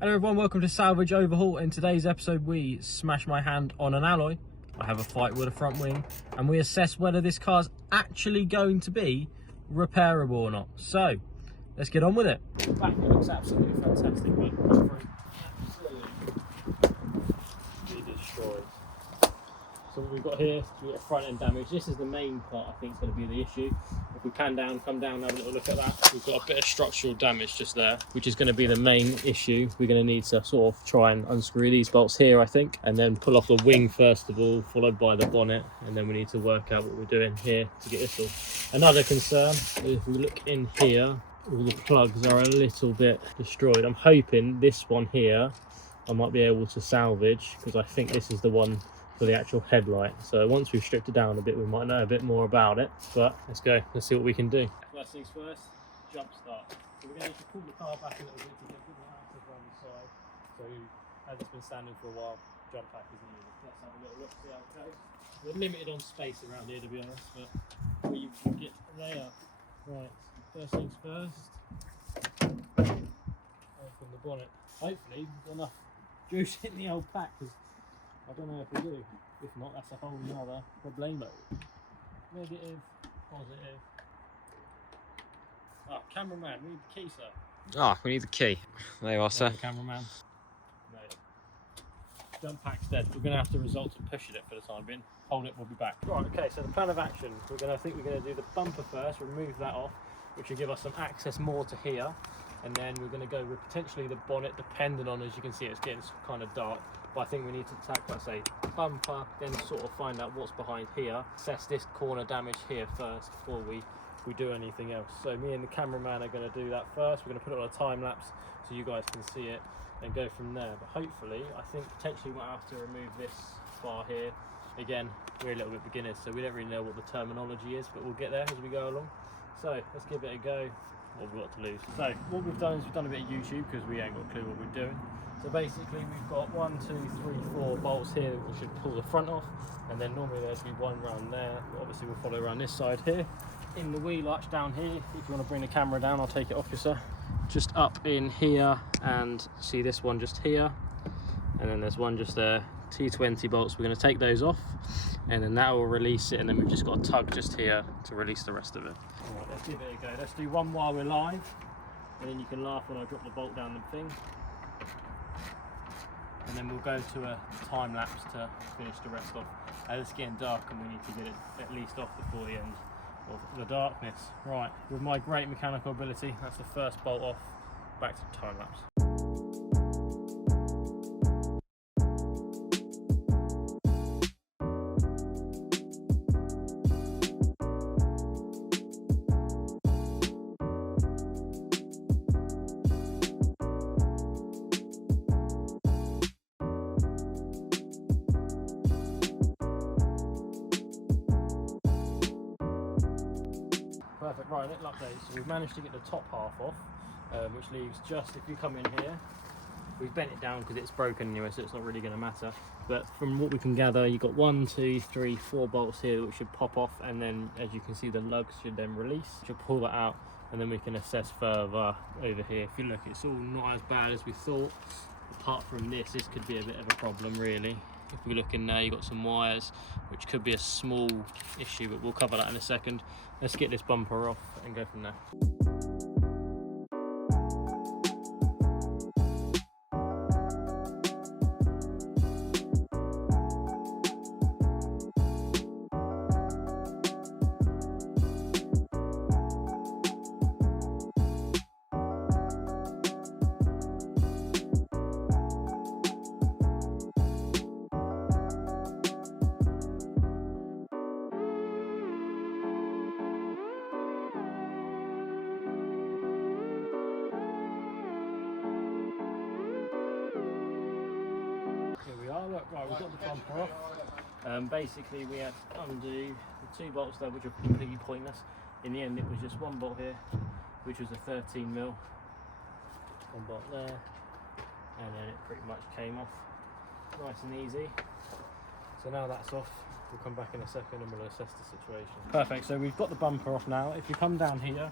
Hello everyone, welcome to Salvage Overhaul. In today's episode we smash my hand on an alloy, I have a fight with a front wing, and we assess whether this car's actually going to be repairable or not. So, let's get on with it. Back, it looks absolutely fantastic, but absolutely destroyed. So what we've got here, we've got front end damage. This is the main part I think is going to be the issue. If we come down, have a little look at that. We've got a bit of structural damage just there, which is going to be the main issue. We're going to need to sort of try and unscrew these bolts here, I think, and then pull off the wing first of all, followed by the bonnet, and then we need to work out what we're doing here to get this all. Another concern, if we look in here, all the plugs are a little bit destroyed. I'm hoping this one here I might be able to salvage, because I think this is the one for the actual headlight. So once we've stripped it down a bit, we might know a bit more about it. But let's go, let's see what we can do. First things first, jump start. So we're going to need to pull the car back a little bit to get the axles around the side. So as it's been standing for a while, jump pack is needed. Let's have a little look, see how it goes. We're limited on space around here, to be honest, but we can get there. Right, first things first, open the bonnet. Hopefully we've got enough juice in the old pack, because I don't know if we do. If not, that's a whole nother problemo. Negative, positive. Ah, cameraman, we need the key, sir. Ah, we need the key. There you are, sir. Cameraman. No. Jump pack's dead. We're going to have to resort to pushing it for the time being. Hold it, we'll be back. Right, okay, so the plan of action. I think we're going to do the bumper first, remove that off, which will give us some access more to here. And then we're going to go with potentially the bonnet, depending on, as you can see, it's getting kind of dark. But I think we need to attack, let's say, bumper, then sort of find out what's behind here. Assess this corner damage here first before we do anything else. So me and the cameraman are going to do that first. We're going to put it on a time lapse so you guys can see it and go from there. But hopefully, I think potentially we might have to remove this bar here. Again, we're a little bit beginners, so we don't really know what the terminology is, but we'll get there as we go along. So let's give it a go. What we've got to lose. So what we've done is we've done a bit of YouTube, because we ain't got a clue what we're doing. So basically we've got 1, 2, 3, 4 bolts here that we should pull the front off, and then normally there's be one round there, but obviously we'll follow around this side here. In the wheel arch down here, if you want to bring the camera down, I'll take it off you, sir. Just up in here, and see this one just here, and then there's one just there. T20 bolts, we're going to take those off, and then that will release it, and then we've just got a tug just here to release the rest of it. Alright, let's give it a go. Let's do one while we're live, and then you can laugh when I drop the bolt down the thing. And then we'll go to a time lapse to finish the rest off. It's getting dark and we need to get it at least off before the end of the darkness. Right, with my great mechanical ability, that's the first bolt off. Back to time lapse. Perfect, right, little update. So we've managed to get the top half off, which leaves just, if you come in here, we've bent it down because it's broken anyway, so it's not really going to matter. But from what we can gather, you've got 1, 2, 3, 4 bolts here which should pop off, and then as you can see, the lugs should then release. You'll pull that out, and then we can assess further over here. If you look, it's all not as bad as we thought. Apart from this could be a bit of a problem, really. If we look in there, you've got some wires, which could be a small issue, but we'll cover that in a second. Let's get this bumper off and go from there. Look, right, we've got the bumper off. Basically we had to undo the 2 bolts there, which are completely pointless. In the end it was just one bolt here, which was a 13mm, one bolt there, and then it pretty much came off nice and easy. So now that's off, we'll come back in a second and we'll assess the situation. Perfect, so we've got the bumper off now. If you come down here,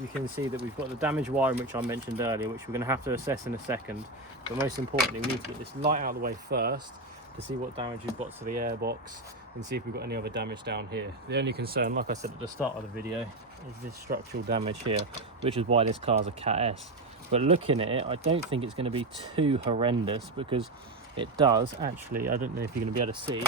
you can see that we've got the damaged wiring, which I mentioned earlier, which we're going to have to assess in a second. But most importantly, we need to get this light out of the way first to see what damage we've got to the airbox and see if we've got any other damage down here. The only concern, like I said at the start of the video, is this structural damage here, which is why this car's a Cat S. But looking at it, I don't think it's going to be too horrendous, because it does actually, I don't know if you're going to be able to see,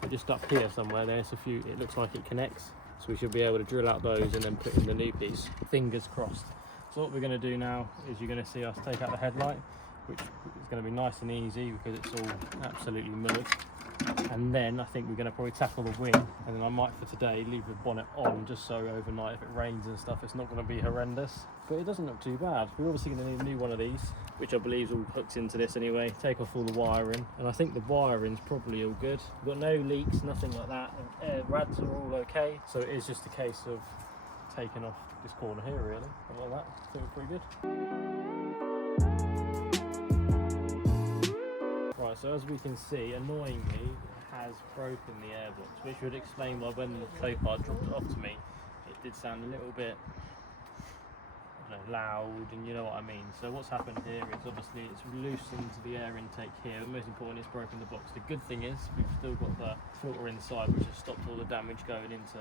but just up here somewhere there's a few, it looks like it connects, so we should be able to drill out those and then put in the new piece. Fingers crossed. So what we're going to do now is you're going to see us take out the headlight, which is going to be nice and easy because it's all absolutely milling. And then I think we're going to probably tackle the wing, and then I might for today leave the bonnet on just so overnight if it rains and stuff it's not going to be horrendous. But it doesn't look too bad. We're obviously going to need a new one of these, which I believe is all hooked into this anyway. Take off all the wiring, and I think the wiring's probably all good. We've got no leaks, nothing like that, and air rads are all okay. So it is just a case of taking off this corner here really, and like that. I think we're pretty good. Right, so as we can see, annoyingly, it has broken the airbox, which would explain why when the Copart dropped it off to me, it did sound a little bit, I don't know, loud, and you know what I mean. So what's happened here is obviously it's loosened the air intake here, but most importantly it's broken the box. The good thing is we've still got the filter inside, which has stopped all the damage going into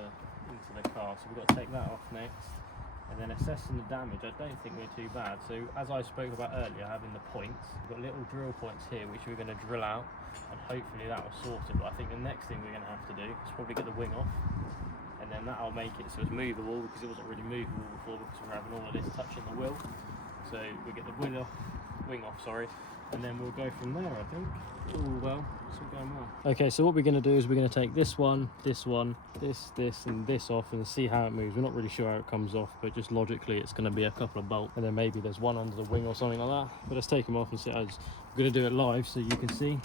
the car. So we've got to take that off next. And then assessing the damage, I don't think we're too bad. So as I spoke about earlier, having the points, we've got little drill points here which we're going to drill out, and hopefully that will sort it. But I think the next thing we're going to have to do is probably get the wing off, and then that'll make it so it's movable, because it wasn't really movable before because we're having all of this touching the wheel. So we'll get the wing off, and then we'll go from there, I think. Oh well, it's all going well. Okay, so what we're going to do is we're going to take this one, this, and this off and see how it moves. We're not really sure how it comes off, but just logically it's going to be a couple of bolts, and then maybe there's one under the wing or something like that. But let's take them off and see. I'm going to do it live so you can see.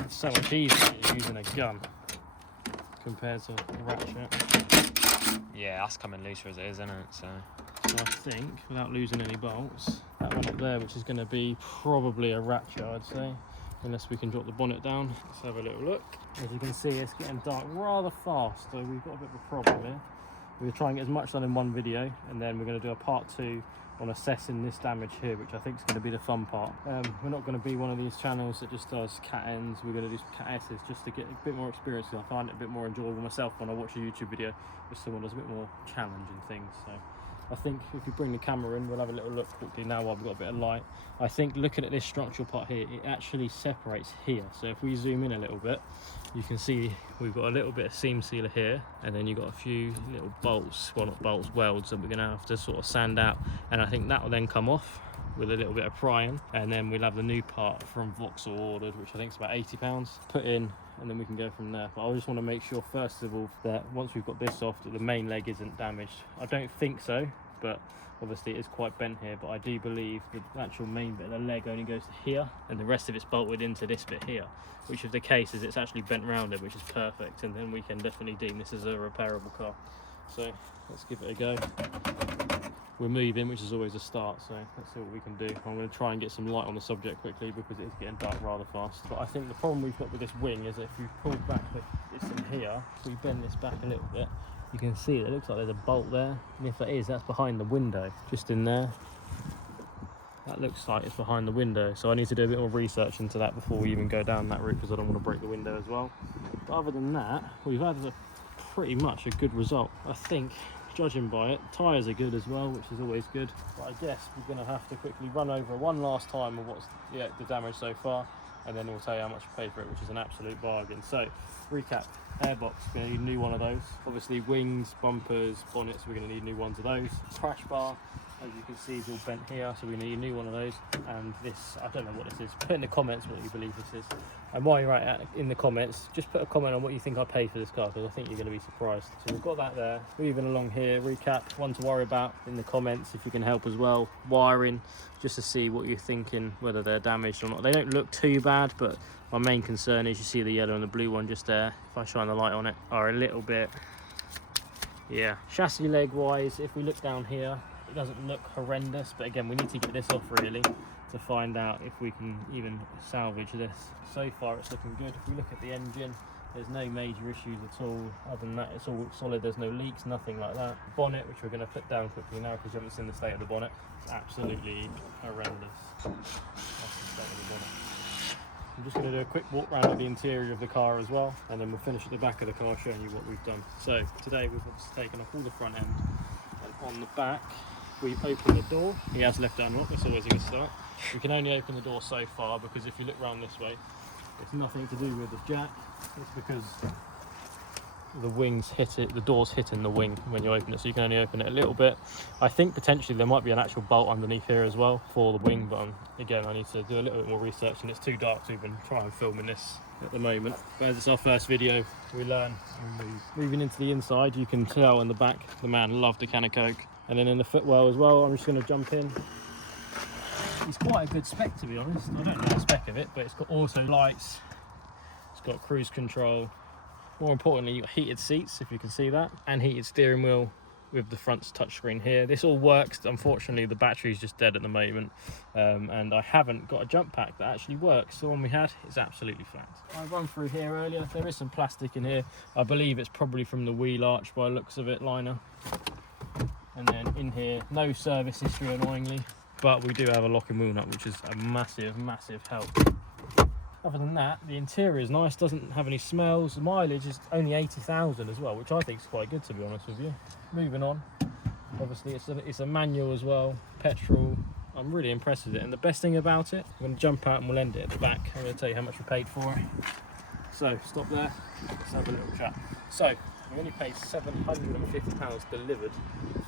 It's so much easier using a gun compared to a ratchet. Yeah, that's coming looser as it is, isn't it? So I think, without losing any bolts, that one up there, which is going to be probably a ratchet, I'd say, unless we can drop the bonnet down. Let's have a little look. As you can see, it's getting dark rather fast, so we've got a bit of a problem here. We're trying to get as much done in one video, and then we're going to do a part 2 on assessing this damage here, which I think is going to be the fun part. We're not going to be one of these channels that just does Cat Ns. We're going to do some Cat S's just to get a bit more experience. I find it a bit more enjoyable myself when I watch a YouTube video with someone who does a bit more challenging things. So I think if we bring the camera in, we'll have a little look quickly now while we've got a bit of light. I think looking at this structural part here, it actually separates here. So if we zoom in a little bit, you can see we've got a little bit of seam sealer here, and then you've got a few little bolts, well not bolts, welds, that we're going to have to sort of sand out, and I think that will then come off with a little bit of prying, and then we'll have the new part from Vauxhall ordered, which I think is about £80, put in, and then we can go from there. But I just want to make sure first of all that once we've got this off, that the main leg isn't damaged. I don't think so, but obviously it is quite bent here, but I do believe the actual main bit of the leg only goes to here, and the rest of it's bolted into this bit here, which if the case is it's actually bent round it, which is perfect, and then we can definitely deem this as a repairable car. So let's give it a go. We're moving, which is always a start, so let's see what we can do. I'm going to try and get some light on the subject quickly because it is getting dark rather fast. But I think the problem we've got with this wing is if we pull back this in here, if we bend this back a little bit, you can see it looks like there's a bolt there, and if it is, that's behind the window, just in there. That looks like it's behind the window, so I need to do a bit more research into that before we even go down that route, because I don't want to break the window as well. But other than that, we've had pretty much a good result, I think, judging by it. Tyres are good as well, which is always good. But I guess we're going to have to quickly run over one last time of what's the damage so far, and then we'll tell you how much we paid for it, which is an absolute bargain. So, recap. Airbox, we're going to need a new one of those. Obviously wings, bumpers, bonnets, we're going to need new ones of those. Crash bar, as you can see, is all bent here, so we're going to need a new one of those. And this, I don't know what this is. Put in the comments what you believe this is. And while you're at it in the comments, just put a comment on what you think I paid for this car, because I think you're going to be surprised. So we've got that there. Moving along here, recap, one to worry about in the comments if you can help as well. Wiring, just to see what you're thinking, whether they're damaged or not. They don't look too bad, but my main concern is you see the yellow and the blue one just there, if I shine the light on it, are a little bit, yeah. Chassis leg wise, if we look down here, It doesn't look horrendous, but again, we need to get this off really to find out if we can even salvage this. So far it's looking good. If we look at the engine, there's no major issues at all. Other than that, it's all solid. There's no leaks, nothing like that. Bonnet, which we're going to put down quickly now because you haven't seen the state of the bonnet. It's absolutely horrendous. That's the state of the bonnet. I'm just going to do a quick walk around of the interior of the car as well, and then we'll finish at the back of the car showing you what we've done. So today we've obviously taken off all the front end, and on the back we've opened the door. He has left it unlocked. That's always a good start. We can only open the door so far because if you look around this way, it's nothing to do with the jack. It's because the wings hit it, the door's hitting the wing when you open it, so you can only open it a little bit. I think potentially there might be an actual bolt underneath here as well for the wing, but again, I need to do a little bit more research, and it's too dark to even try and film in this at the moment. But as it's our first video, we learn and move. Moving into the inside, you can tell in the back, the man loved a can of Coke. And then in the footwell as well, I'm just going to jump in. It's quite a good spec, to be honest. I don't know the spec of it, but it's got auto lights, it's got cruise control. More importantly, you've got heated seats, if you can see that, and heated steering wheel with the front touchscreen here. This all works. Unfortunately, the battery's just dead at the moment, and I haven't got a jump pack that actually works. The one we had is absolutely flat. I run through here earlier. There is some plastic in here. I believe it's probably from the wheel arch by the looks of it, liner. And then in here, no service history annoyingly, but we do have a locking wheel nut, which is a massive help. Other than that, the interior is nice, doesn't have any smells. The mileage is only 80,000 as well, which I think is quite good, to be honest with you. Moving on, obviously it's a manual as well, petrol. I'm really impressed with it, and the best thing about it, I'm going to jump out and we'll end it at the back. I'm going to tell you how much we paid for it. So stop there, let's have a little chat. So we only paid £750 delivered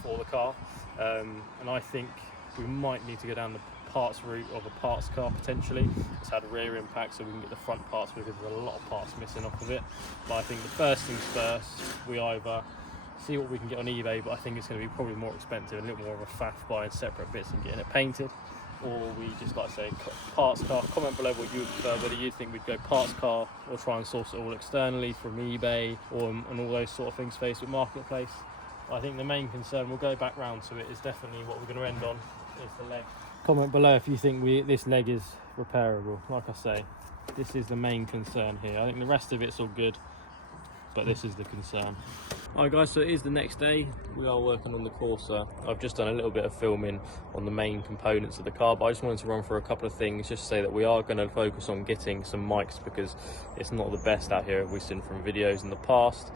for the car, and I think we might need to go down the parts route of a parts car potentially. It's had a rear impact, so we can get the front parts because there's a lot of parts missing off of it. But I think the first things first, we either see what we can get on eBay, but I think it's going to be probably more expensive, a little more of a faff buying separate bits and getting it painted, or we just, like I say, parts car. Comment below what you would prefer, whether you think we'd go parts car or try and source it all externally from eBay and all those sort of things faced with Marketplace. I think the main concern, we'll go back round to it, is definitely what we're going to end on, is the leg. Comment below if you think this leg is repairable. Like I say, this is the main concern here. I think the rest of it's all good, but this is the concern. Alright guys, so it is the next day. We are working on the Corsa. I've just done a little bit of filming on the main components of the car, but I just wanted to run through a couple of things, just to say that we are going to focus on getting some mics because it's not the best out here, we've seen from videos in the past.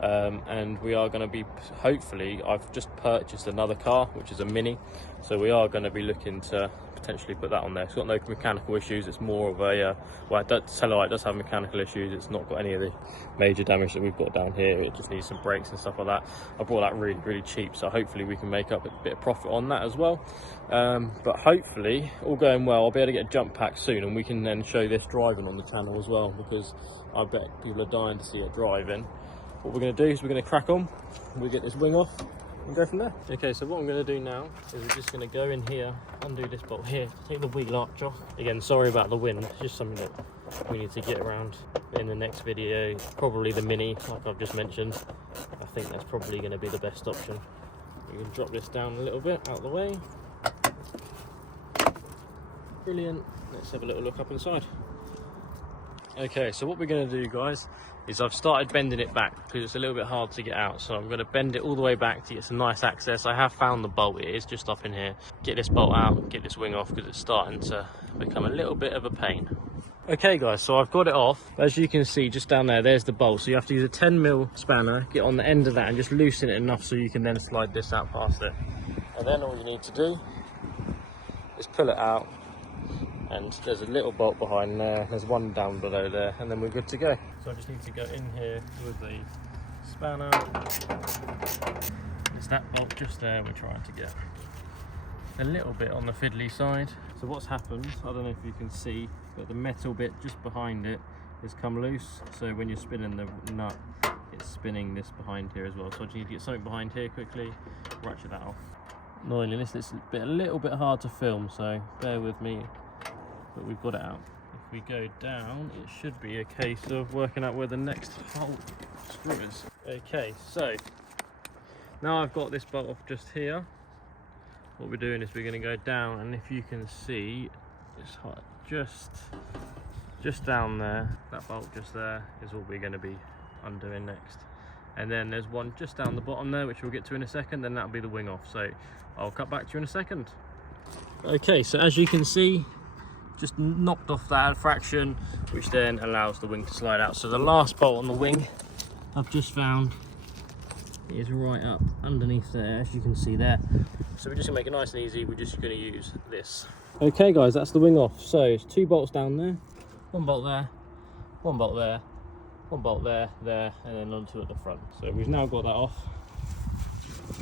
And we are going to be, hopefully, I've just purchased another car, which is a Mini, so we are going to be looking to potentially put that on there. It's got no mechanical issues, it's more of a well, Telluride does have mechanical issues. It's not got any of the major damage that we've got down here. It just needs some brakes and stuff like that. I bought that really cheap, so hopefully we can make up a bit of profit on that as well. But hopefully, all going well, I'll be able to get a jump pack soon, and we can then show this driving on the channel as well, because I bet people are dying to see it driving. What we're going to do is we're going to crack on, we'll get this wing off and go from there. Okay, so what I'm going to do now is we're just going to go in here, undo this bolt here, take the wheel arch off. Again, sorry about the wind, it's just something that we need to get around in the next video. Probably the Mini, like I've just mentioned. I think that's probably going to be the best option. We can drop this down a little bit out of the way. Brilliant. Let's have a little look up inside. Okay, so what we're going to do, guys, is I've started bending it back because it's a little bit hard to get out, so I'm going to bend it all the way back to get some nice access. I have found the bolt, it is just up in here. Get this bolt out, get this wing off, because it's starting to become a little bit of a pain. Okay guys, so I've got it off. As you can see just down there, there's the bolt, so you have to use a 10mm spanner, get on the end of that and just loosen it enough so you can then slide this out past it. And then all you need to do is pull it out, and there's a little bolt behind there, there's one down below there, and then we're good to go. So I just need to go in here with the spanner. There's that bolt just there we're trying to get. A little bit on the fiddly side. So what's happened, I don't know if you can see, but the metal bit just behind it has come loose. So when you're spinning the nut, it's spinning this behind here as well. So I just need to get something behind here quickly, ratchet that off. Annoyingly, this is a little bit hard to film, so bear with me. But we've got it out. If we go down, it should be a case of working out where the next hole screw is. Okay, so now I've got this bolt off just here. what we're doing is we're going to go down, and if you can see, it's hot, just down there, that bolt just there is what we're going to be undoing next. And then there's one just down the bottom there, which we'll get to in a second, and that'll be the wing off. So I'll cut back to you in a second. Okay, so as you can see, just knocked off that fraction, which then allows the wing to slide out. So the last bolt on the wing I've just found is right up underneath there, as you can see there. So we're just gonna make it nice and easy. We're just gonna use this. Okay guys, that's the wing off. So it's 2 bolts down there, 1 bolt there, 1 bolt there, 1 bolt there, there, and then onto at the front. So we've now got that off.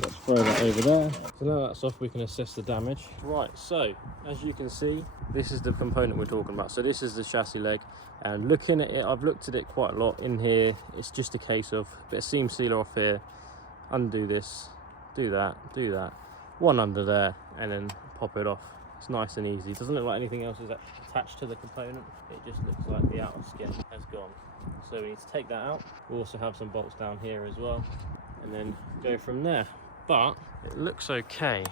Let's throw that over there. So now that's off, we can assess the damage. Right, so as you can see, this is the component we're talking about. So this is the chassis leg, and looking at it, I've looked at it quite a lot in here. It's just a case of a bit of seam sealer off here, undo this, do that, one under there, and then pop it off. It's nice and easy. It doesn't look like anything else is attached to the component. It just looks like the outer skin has gone. So we need to take that out. We also have some bolts down here as well, and then go from there. But it looks okay.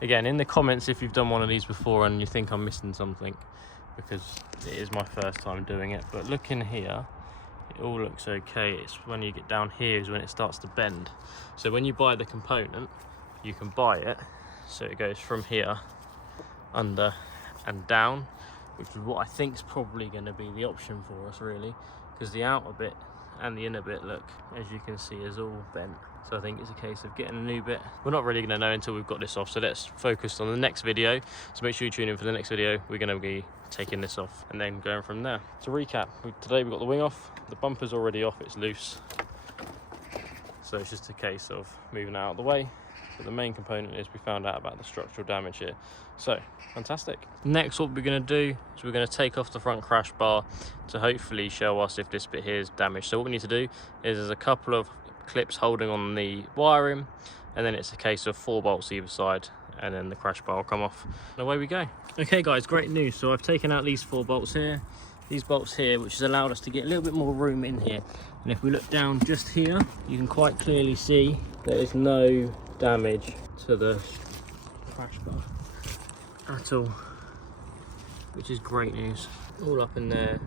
Again, in the comments if you've done one of these before and you think I'm missing something, because it is my first time doing it. But look in here, it all looks okay. It's when you get down here is when it starts to bend. So when you buy the component, you can buy it so it goes from here under and down, which is what I think is probably going to be the option for us really, because the outer bit and the inner bit, look, as you can see, is all bent. So I think it's a case of getting a new bit. We're not really going to know until we've got this off, so let's focus on the next video. So make sure you tune in for the next video. We're going to be taking this off and then going from there. To recap, today we've got the wing off, the bumper's already off, it's loose, so it's just a case of moving it out of the way. But the main component is we found out about the structural damage here. So fantastic. Next, what we're going to do is we're going to take off the front crash bar to hopefully show us if this bit here is damaged. So what we need to do is there's a couple of clips holding on the wiring, and then it's a case of 4 bolts either side, and then the crash bar will come off and away we go. Okay guys, great news. So I've taken out these 4 bolts here, these bolts here, which has allowed us to get a little bit more room in here. And if we look down just here, you can quite clearly see there is no damage to the crash bar at all, which is great news. All up in there,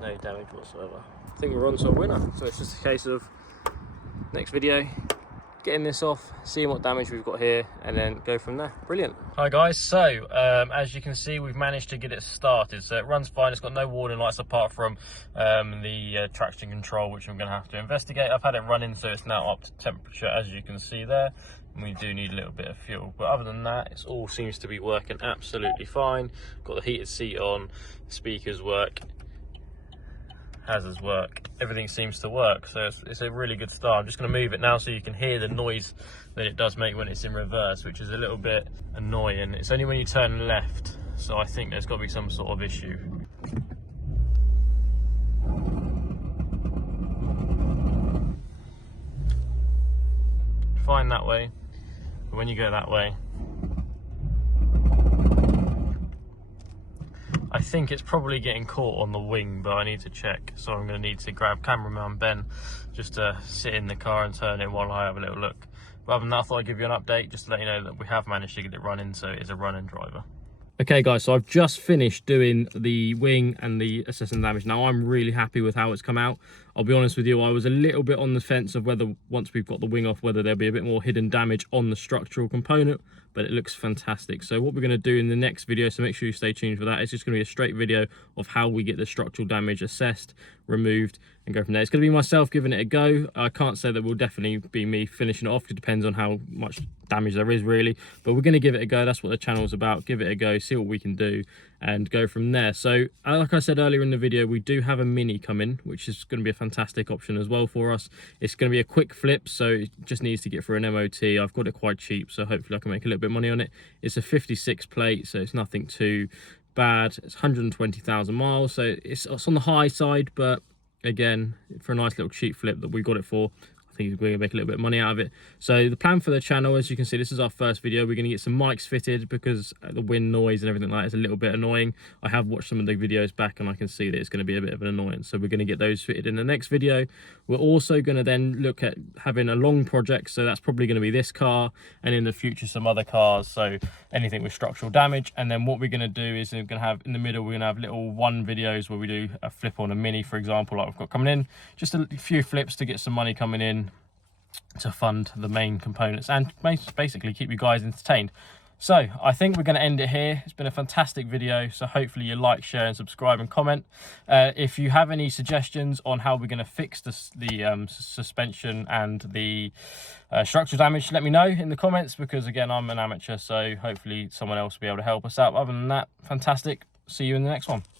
no damage whatsoever. I think we're on to a winner. So it's just a case of next video, getting this off, seeing what damage we've got here, and then go from there. Brilliant. Hi guys, so as you can see, we've managed to get it started. So it runs fine, it's got no warning lights apart from the traction control, which I'm going to have to investigate. I've had it running, so it's now up to temperature, as you can see there. And we do need a little bit of fuel, but other than that, it all seems to be working absolutely fine. Got the heated seat on, speakers work, hazards work, everything seems to work, so it's a really good start. I'm just going to move it now so you can hear the noise that it does make when it's in reverse, which is a little bit annoying. It's only when you turn left, so I think there's got to be some sort of issue. Fine that way, but when you go that way, I think it's probably getting caught on the wing, but I need to check. So I'm going to need to grab cameraman Ben just to sit in the car and turn it while I have a little look. But other than that, I thought I'd give you an update just to let you know that we have managed to get it running, so it is a running driver. Okay guys, so I've just finished doing the wing and the assessing damage. Now I'm really happy with how it's come out. I'll be honest with you, I was a little bit on the fence of whether once we've got the wing off, whether there'll be a bit more hidden damage on the structural component, but it looks fantastic. So what we're going to do in the next video, so make sure you stay tuned for that, it's just going to be a straight video of how we get the structural damage assessed, removed, and go from there. It's going to be myself giving it a go. I can't say that will definitely be me finishing it off. It depends on how much damage there is really, but we're going to give it a go. That's what the channel is about. Give it a go, see what we can do, and go from there. So like I said earlier in the video, we do have a Mini coming, which is going to be a fantastic option as well for us. It's going to be a quick flip, so it just needs to get through an MOT. I've got it quite cheap, so hopefully I can make a little bit of money on it. It's a 56 plate, so it's nothing too bad. It's 120,000 miles, so it's on the high side, but again, for a nice little cheap flip that we got it for, I think we're gonna make a little bit of money out of it. So the plan for the channel, as you can see, this is our first video. We're gonna get some mics fitted because the wind noise and everything like that is a little bit annoying. I have watched some of the videos back and I can see that it's gonna be a bit of an annoyance. So we're gonna get those fitted in the next video. We're also gonna then look at having a long project. So that's probably gonna be this car, and in the future some other cars. So anything with structural damage. And then what we're gonna do is we're gonna have in the middle, we're gonna have little one videos where we do a flip on a Mini, for example, like we've got coming in, just a few flips to get some money coming in to fund the main components and basically keep you guys entertained. So I think we're going to end it here. It's been a fantastic video, so hopefully you like, share and subscribe and comment. If you have any suggestions on how we're going to fix the suspension and the structural damage, let me know in the comments, because again, I'm an amateur, so hopefully someone else will be able to help us out. Other than that, fantastic. See you in the next one.